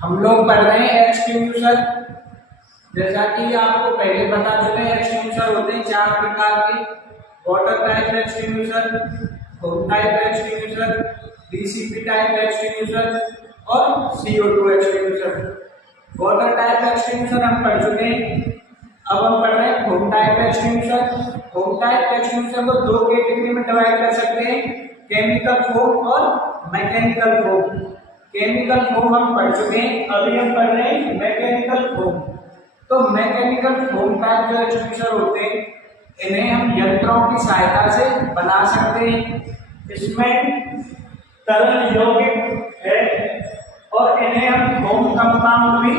हम लोग पढ़ रहे हैं एक्सटिंग्विशर। जैसा कि आपको पहले पता चले एक्सटिंग्विशर होते हैं 4 प्रकार के। Water type extinguisher, foam type extinguisher, DCP type extinguisher और CO2 extinguisher. Water type extinguisher हम पढ़ चुके हैं। अब हम पढ़ रहे हैं foam type extinguisher. Foam type extinguisher को 2 कैटेगरी में डिवाइड कर सकते हैं, केमिकल फोम और मैकेनिकल फोम। केमिकल फोम हम पढ़ चुके हैं, अभी हम पढ़ रहे हैं मैकेनिकल फोम। तो मैकेनिकल फोम टाइप जो एक्सटिंग्विशर होते हैं, इन्हें हम यंत्रों की सहायता से बना सकते हैं। इसमें तरल यौगिक है और इन्हें हम फोम कंपाउंड भी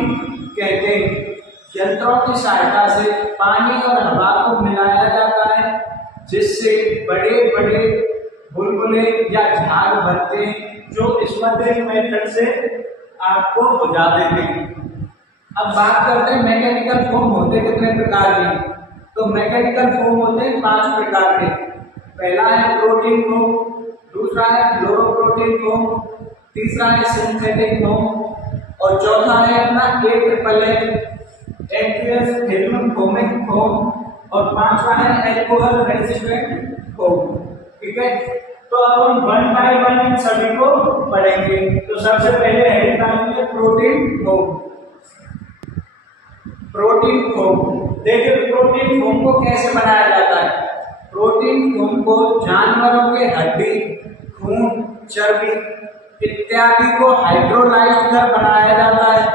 कहते हैं। यंत्रों की सहायता से पानी और हवा को मिलाया जाता है, जिससे बड़े बड़े बुलबुले या झाग बनते हैं, जो स्मदरिंग मेथड से आपको बुझा देते हैं। अब बात करते हैं मैकेनिकल फोम होते कितने प्रकार के। तो मैकेनिकल फोम होते हैं 5 प्रकार के। पहला है प्रोटीन फोम, दूसरा है फ्लोरोप्रोटीन फोम, तीसरा है सिंथेटिक फोम और चौथा है अपना AFFF aqueous film foamic foam और 5वां है एल्कोहल रेजिस्टेंट फोम। ठीक है, तो अब हम 1 बाय 1 इन सभी को पढ़ेंगे। तो सबसे पहले हेडिंग डालेंगे प्रोटीन फोम। प्रोटीन फोम, देखिए प्रोटीन फोम को कैसे बनाया जाता है। प्रोटीन फोम को जानवरों के हड्डी, खून, चर्बी इत्यादि को हाइड्रोलाइज कर बनाया जाता है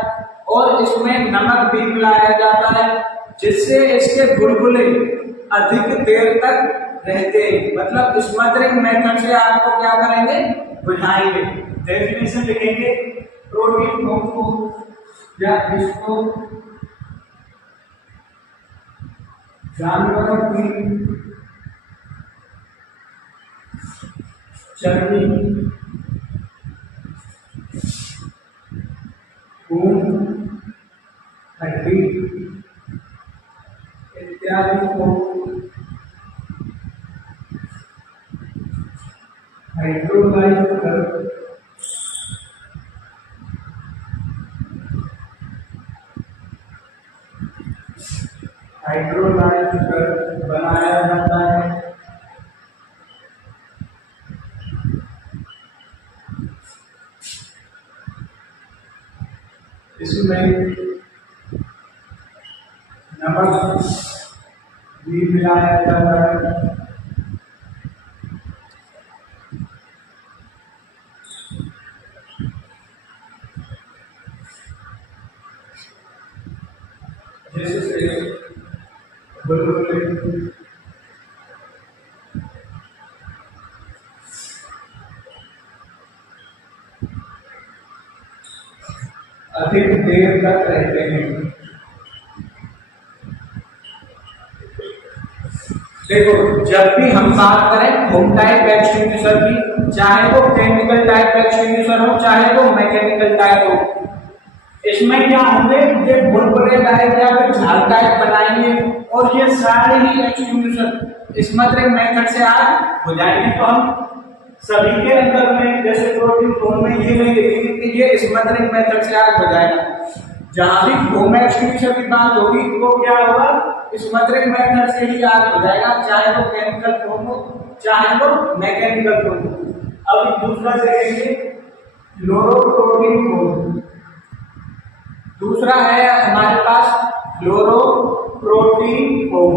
और इसमें नमक भी मिलाया जाता है, जिससे इसके बुलबुले अधिक देर तक रहते हैं। मतलब स्मदरिंग मेथड से आपको क्या करेंगे, बुझाएंगे। डेफिनेशन लिखेंगे प्रोटीन फोम को, या इसको जानवरों की चर्बी, खून, हड्डी इत्यादि को हाइड्रोलाइज कर बनाया जाता है। इसमें नमक भी मिलाया जाता है। जिससे बुलबुले अधिक देर तक रहते हैं। देखो, जब भी हम बात करें फोम टाइप एक्सटिंग्विशर की, चाहे वो केमिकल टाइप एक्सटिंग्विशर हो, चाहे वो मैकेनिकल टाइप हो, इसमें क्या होंगे, ये बुलबुले टाइप या फिर झाग टाइप बनाएंगे और ये सारे ही एक्सटिंग्विशर स्मदरिंग मेथड से आग बुझाएंगे। तो हम सभी के अंदर में, जैसे प्रोटीन फोम में ये नहीं देखेंगे कि ये स्मदरिंग मेथड से आग बुझाएगा। जहां भी फोम एक्सटिंग्विशर की बात होगी वो क्या होगा, स्मदरिंग मेथड से ही आग बुझाएगा, चाहे वो केमिकल फोम हो, चाहे वो मैकेनिकल फोम हो। अब दूसरा देखेंगे फ्लोरोप्रोटीन फोम। दूसरा है हमारे पास फ्लोरोप्रोटीन फोम।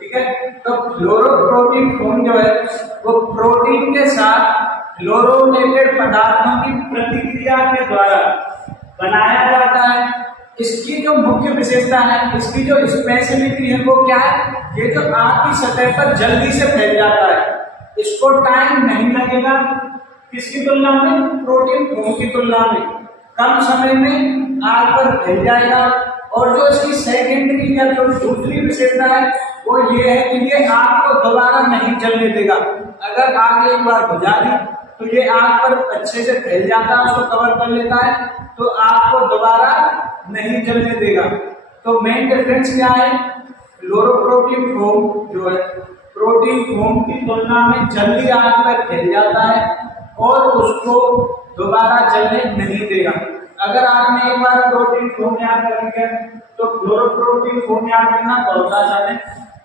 ठीक है, तो फ्लोरोप्रोटीन फोम जो है वो प्रोटीन के साथ फ्लोरोनेटेड पदार्थों की प्रतिक्रिया के द्वारा बनाया जाता है। इसकी जो मुख्य विशेषता है, इसकी जो स्पेशलिटी है वो क्या है, ये जो आग की सतह पर जल्दी से फैल जाता है, इसको टाइम नहीं लगेगा। किसकी तुलना में, प्रोटीन फोम की तुलना में कम समय में आग पर फैल जाएगा। और जो इसकी सेकेंडरी या जो दूसरी विशेषता है वो ये है कि ये आग को दोबारा नहीं जलने देगा। अगर आग एक बार बुझा दी तो ये आग पर अच्छे से फैल जाता है, उसको कवर कर लेता है, तो आग को दोबारा नहीं जलने देगा। तो मेन डिफरेंस क्या है, फ्लोरोप्रोटीन फोम जो है प्रोटीन फोम की तुलना में जल्दी आग पर फैल जाता है और उसको दोबारा जलने नहीं देगा। अगर आपने एक बार प्रोटीन फोम याद कर लिया तो क्लोरोप्रोटीन फोम याद करना बहुत आसान है।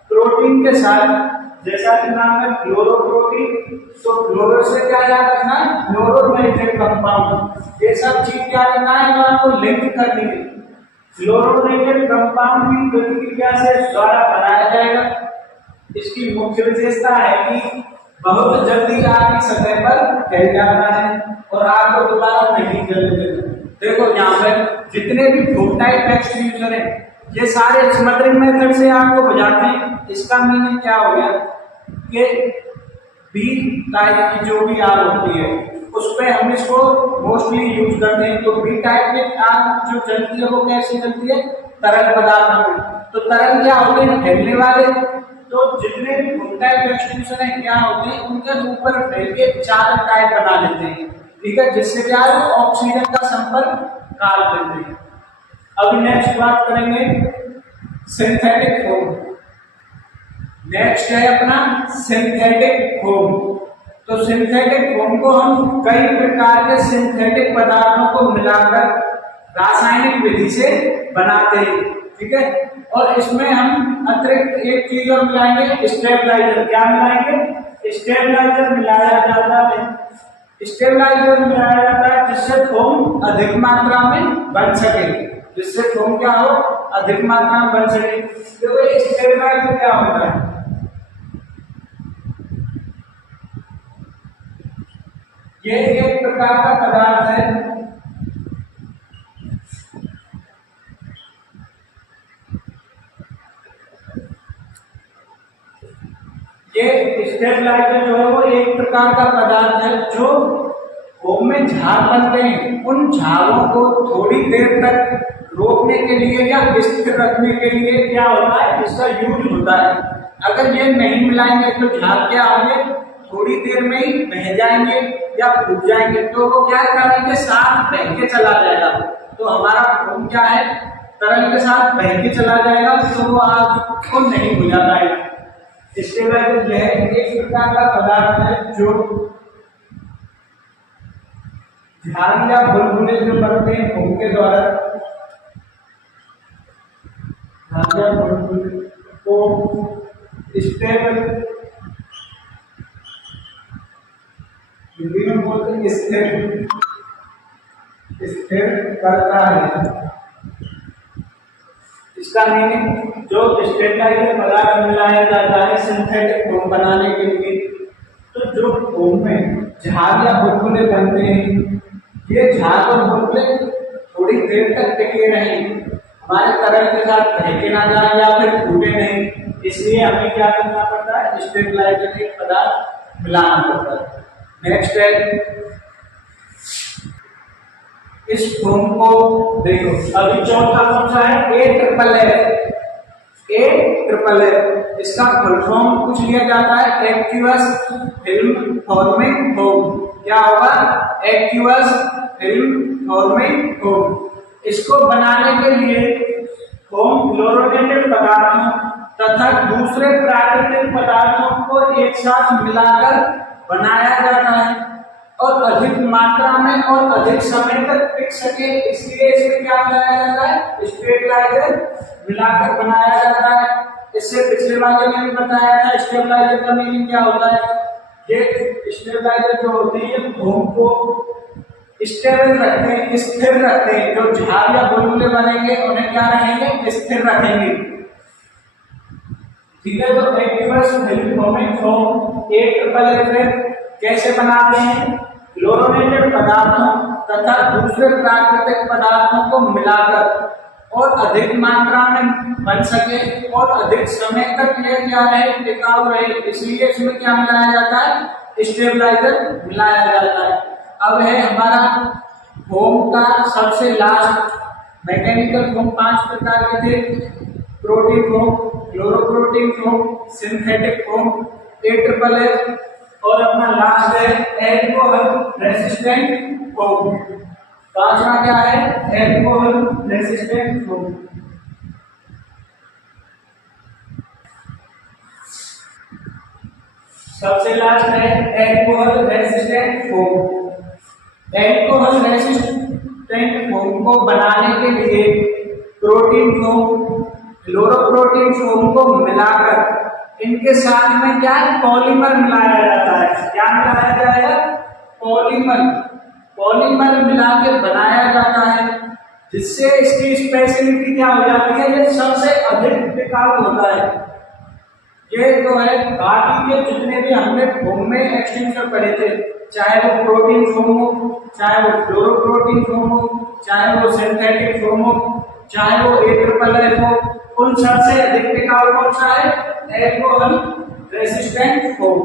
प्रोटीन के साथ जैसा कि नाम है क्लोरोप्रोटीन, तो क्लोरो से क्या याद रखना है, क्लोरोनेटेड कंपाउंड। ये सब चीज क्या करना है, तो आपको लिंक करनी है। क्लोरोनेटेड कंपाउंड की प्रतिक्रिया से द्वारा बनाया जाएगा। इसकी मुख्य विशेषता है कि बहुत जल्दी आग की सतह पर फैल जाता है और आग को दोबारा नहीं जलने देता। देखो यहाँ पर जितने भी फोम टाइप एक्सटिंग्विशर हैं, ये सारे स्मदरिंग मेथड से आग को बुझाते हैं। इसका मीनिंग क्या हो गया कि बी टाइप की जो भी आग होती है उस पर हम इसको मोस्टली यूज करते हैं। तो बी टाइप की आग जो जलती है वो कैसे जलती है, तरल पदार्थों में। तो तरल क्या होते हैं, फैलने वाले। तो जितने भी फोम टाइप एक्सटिंग्विशर हैं क्या होते हैं, उनके ऊपर फैल के चादर टाइप बना लेते हैं, ठीक है, जिससे क्या है ऑक्सीजन का संपर्क काट देते हैं। अब नेक्स्ट बात करेंगे सिंथेटिक फोम। नेक्स्ट है अपना सिंथेटिक फोम। तो सिंथेटिक फोम को हम कई प्रकार के सिंथेटिक पदार्थों को मिलाकर रासायनिक विधि से बनाते हैं, ठीक है। और इसमें हम अतिरिक्त एक चीज और मिलाएंगे, स्टेबलाइजर। क्या मिलाएंगे, स्टेबलाइजर मिलाया जाता है। स्टेबलाइजर मिलाया जाता है जिससे फोम अधिक मात्रा में बन सके, जिससे फोम क्या हो, अधिक मात्रा में बन सके। तो ये स्टेबलाइजर क्या होता है, ये एक प्रकार का पदार्थ है ये स्टेबलाइजर जो है वो एक प्रकार का पदार्थ है जो फोम में झाग बनते हैं, उन झागों को थोड़ी देर तक रोकने के लिए या स्थिर रखने के लिए क्या होता है, इसका यूज होता है। अगर ये नहीं मिलाएंगे तो झाग क्या होंगे, थोड़ी देर में ही बह जाएंगे या फूट जाएंगे। तो वो क्या करेंगे, साथ बह के चला जाएगा। तो हमारा फोम क्या है, तरल के साथ बह के चला जाएगा, तो वो आग को नहीं बुझा पाएगा। स्टेबलाइजर यह एक प्रकार का पदार्थ है जो झाग या बुलबुले जो बनते हैं फोम के द्वारा, झाग या बुलबुले को स्टेबल हिंदी में बोलते हैं स्थिर करता है। इसका मीनिंग जो स्टेबलाइजर पदार्थ मिलाया जाता है सिंथेटिक फोम बनाने के लिए, तो जो फोम में झाग या बुलबुले बनते हैं, ये झाग और बुलबुले थोड़ी देर तक टिके रहें, हमारे तरल के साथ बह के ना जाए या फिर फूटे नहीं। इसलिए हमें क्या करना पड़ता है, स्टेबलाइजर के पदार्थ मिलाना पड़ता है। नेक्स्ट है इस फोम को देखो, अभी चौथा कौन सा है, AFFF। AFFF इसका फुल फॉर्म कुछ लिया जाता है एक्वियस फिल्म फॉर्मिंग फोम। क्या होगा, एक्वियस फिल्म फॉर्मिंग फोम। इसको बनाने के लिए फोम क्लोरोनेटेड पदार्थों तथा दूसरे प्राकृतिक पदार्थों को एक साथ मिलाकर बनाया जाता है और अधिक मात्रा में और अधिक समय तक टिक सके, इसलिए इसमें क्या मिलाया जाता है, स्टेबलाइजर मिलाकर बनाया जाता है। इससे पिछले वाले में भी बताया था स्टेबलाइजर का मीनिंग क्या होता है। ये स्टेबलाइजर जो होते हैं फोम को स्टेबल रखते हैं, स्थिर रखते हैं। जो झाग या बुलबुले बनेंगे उन्हें क्या रहेंगे, स्थिर रखेंगे, ठीक है। तो aqueous film forming foam AFFF कैसे बनाते हैं, क्लोरोनेटेड पदार्थों तथा दूसरे प्राकृतिक पदार्थों को मिलाकर और अधिक मात्रा में बन सके और अधिक समय तक ये क्या रहे, टिकाऊ रहे, इसलिए इसमें क्या मिलाया जाता है, स्टेबलाइजर मिलाया जाता है। अब है हमारा फोम का सबसे लास्ट मैकेनिकल फोम। 5 प्रकार के थे, protein foam, chloroprotein foam, synthetic foam, AFFF और अपना लास्ट है एल्कोहल रेसिस्टेंट फोम। पांचवा क्या है, एल्कोहल रेसिस्टेंट फोम। सबसे लास्ट है alcohol resistant foam. Alcohol resistant resistant foam को बनाने के लिए प्रोटीन फोम, फ्लोरोप्रोटीन फोम को मिलाकर इनके साथ में क्या है, पॉलीमर मिलाया जाता है। क्या मिलाया जाएगा? पॉलीमर। पॉलीमर मिला के बनाया जाता है, जिससे इसकी स्पेशलिटी क्या हो जाती है, ये सबसे अधिक टिकाऊ होता है। ये तो है, बाकी के जितने भी हमने फोम में एक्सटेंशन पढ़े थे, चाहे वो प्रोटीन फोम हो, चाहे वो फ्लोरोप्रोटीन फोम हो, चाहे वो सिंथेटिक फोम हो, चाहे वो AFFF हो, उन सबसे अधिक टिकाऊ कौन सा है? Alcohol resistant foam.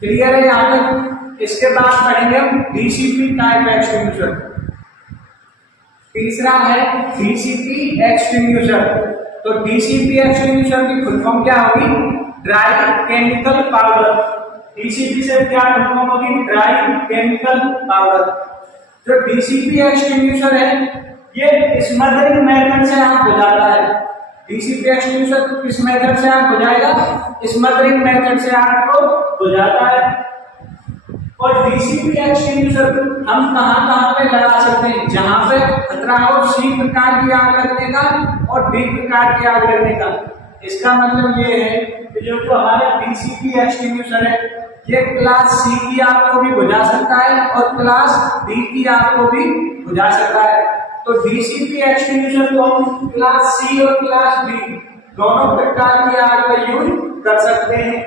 क्लियर है यहाँ तक? इसके बाद पढ़ेंगे हम DCP टाइप एक्सटिंग्विशर। तीसरा है DCP एक्सटिंग्विशर। तो DCP एक्सटिंग्विशर की फुल फॉर्म क्या होगी? Dry chemical powder. DCP से क्या फुल फॉर्म होगी? Dry chemical powder. जो DCP एक्सटिंग्विशर है ये स्मदरिंग मेथड से आग बुझाता है। DCP एक्सटिंग्विशर किस मेथड से आग बुझाएगा? स्मदरिंग मेथड से आग को बुझाता है। और DCP एक्सटिंग्विशर हम कहां पे लगा सकते हैं? जहां पे खतरा हो C प्रकार की आग लगने का और D प्रकार की आग लगने का। इसका मतलब ये है कि जो हमारा DCP एक्सटिंग्विशर है ये क्लास C की आग को भी बुझा सकता है और क्लास D की आग को भी बुझा सकता है। तो DCP एक्सटिंग्विशर को हम क्लास C और क्लास D दोनों प्रकार की आग का यूज कर सकते हैं।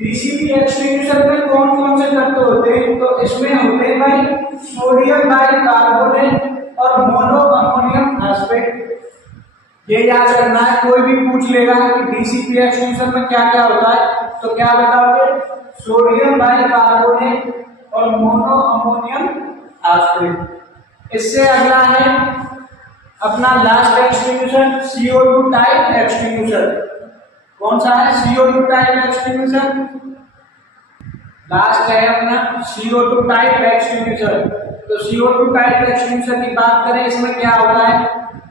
DCP एक्सटिंग्विशर में कौन कौन से तत्व होते हैं? तो इसमें होते हैं भाई सोडियम बाइकार्बोनेट और मोनो अमोनियम फास्फेट। ये याद रखना है, कोई भी पूछ लेगा कि DCP एक्सटिंग्विशर में क्या क्या होता है, तो क्या बताओगे? सोडियम बाइकार्बोनेट और मोनो अमोनियम फास्फेट। इससे अगला है अपना last extinguisher CO2 type extinguisher. कौन सा है? CO2 type extinguisher. लास्ट है अपना CO2 टाइप एक्सटिंग्विशर। तो CO2 टाइप एक्सटिंग्विशर की बात करें, इसमें क्या होता है?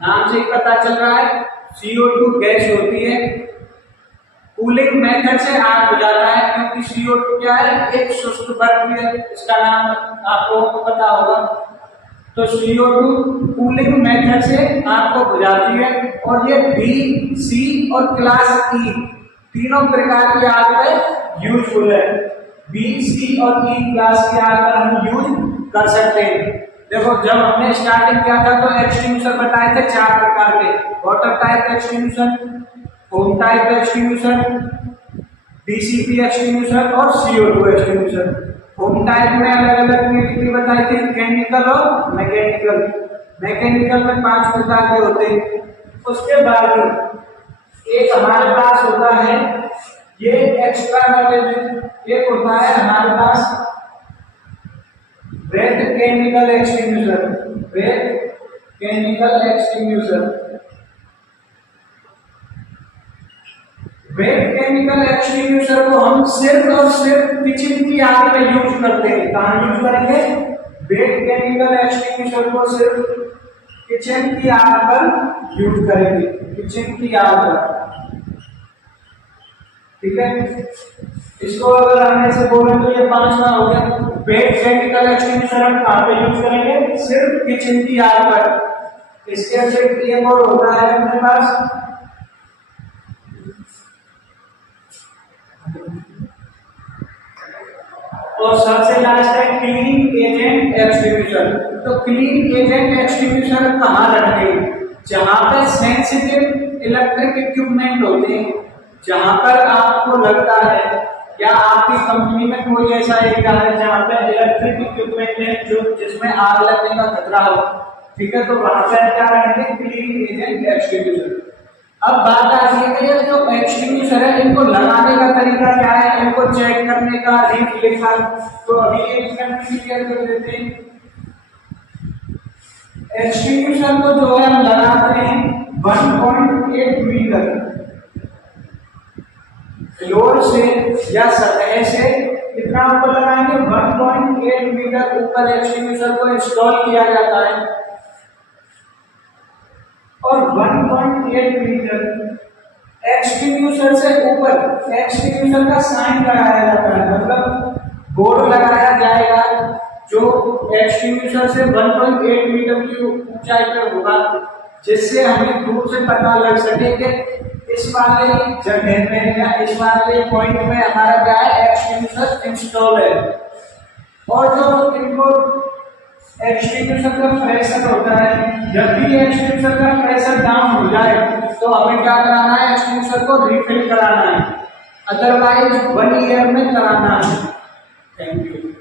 नाम से ही पता चल रहा है, CO2 गैस होती है, कूलिंग मेथड से आग बुझाता है, क्योंकि CO2 क्या है? एक शुष्क बर्फ है, इसका नाम आप लोगों को पता होगा। तो CO2 कूलिंग मेथड से आग को बुझाती है और ये B, C और क्लास E तीनों प्रकार की आग पे यूजफुल है। B, C और E क्लास की आग पर हम यूज कर सकते हैं। देखो जब हमने स्टार्टिंग किया था तो एक्सटिंग्विशर बताए थे 4 प्रकार के: water type extinguisher, foam type extinguisher, DCP extinguisher और CO2 एक्सटिंग्विशर। फोम टाइप में अलग अलग कैटेगरी बताई थी, केमिकल और मैकेनिकल। मैकेनिकल में 5 प्रकार के होते हैं। उसके बाद एक हमारे पास होता है ये एक्स्ट्रा मैकेनिकल, एक होता है हमारे पास wet chemical extinguisher. Wet chemical extinguisher. Wet chemical extinguisher को हम सिर्फ और सिर्फ किचन की आग में यूज करते हैं। कहाँ यूज करेंगे? वेट केमिकल एक्सटिंग्विशर को सिर्फ किचन की आग पर यूज करेंगे, किचन की आग पर। ठीक है, इसको अगर हम ऐसे बोलें तो ये 5वां हो गया। वेट केमिकल एक्सटिंग्विशर हम कहाँ पे यूज करेंगे? सिर्फ किचन की आग पर। इसके अतिरिक्त एक और होता है अपने पास और सबसे लास्ट है क्लीनिंग एजेंट एक्सटिंग्विशर। तो क्लीन एजेंट एक्सटिंग्विशर कहाँ रखते हैं? जहां पर सेंसिटिव इलेक्ट्रिक इक्विपमेंट होते हैं, जहां पर आपको लगता है या आपकी कंपनी में कोई ऐसा एरिया है जहां पर इलेक्ट्रिक इक्विपमेंट है जो जिसमें आग लगने का खतरा हो, ठीक है, तो वहां पर क्या रखेंगे? Clean agent extinguisher. अब बात आती है कि जो एक्सटिंग्विशर है इनको लगाने का तरीका क्या है, इनको चेक करने का, रीड लिखा, तो अभी एक क्लियर कर देते हैं। एक्सटिंग्विशर को जो है हम लगाते हैं 1.8 मीटर फ्लोर से या सतह से। कितना ऊपर लगाएंगे? 1.8 मीटर ऊपर एक्सटिंग्विशर को इंस्टॉल किया जाता है और 1.8 मीटर एक्सटिंग्विशर से ऊपर एक्सटिंग्विशर का साइन लगाया जाता है, मतलब बोर्ड लगाया जाएगा जो एक्सटिंग्विशर से 1.8 मीटर की ऊंचाई पर होगा, जिससे हमें दूर से पता लग सके कि इस वाले जगह में या इस वाले पॉइंट में हमारा क्या है, एक्सटिंग्विशर इंस्टॉल है। और जो इनको एक्सटिंग्विशर का प्रेशर होता है, जब भी एक्सटिंग्विशर का प्रेशर डाउन हो जाए तो हमें क्या कराना है, एक्सटिंग्विशर को रिफिल कराना है, अदरवाइज 1 ईयर में कराना है। Thank you.